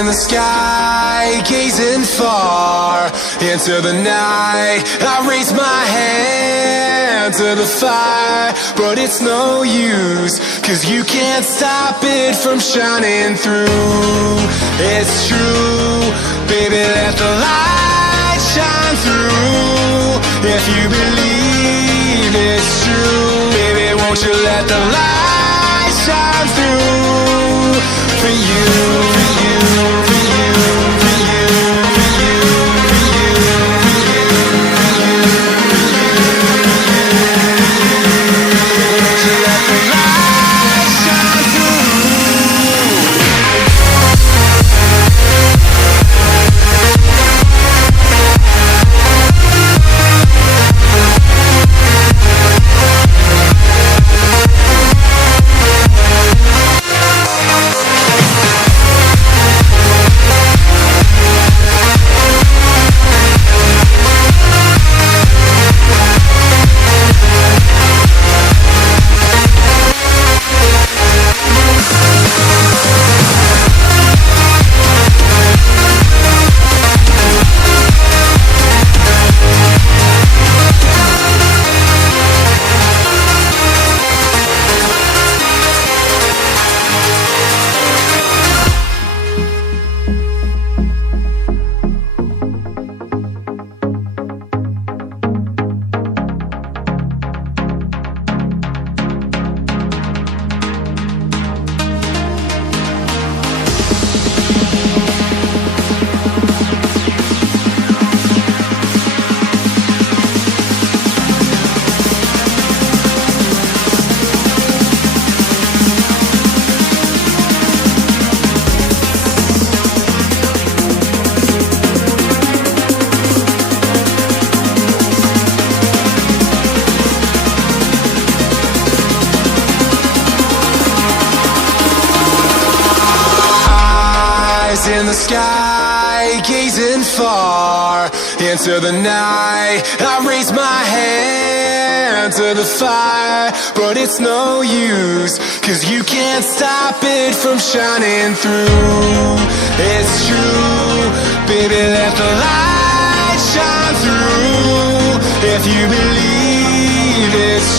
in the sky, gazing far into the night. I raise my hand to the fire, but it's no use, 'cause you can't stop it from shining through. It's true, baby, let the light shine through. If you believe it's true, baby, won't you let the light shine through for you, for you, for you, for you, for you, for you, for you, for you, won't you let the light shine through? In the sky, gazing far into the night. I raise my hand to the fire, but it's no use, 'cause you can't stop it from shining through. It's true, baby, let the light shine through. If you believe it's true.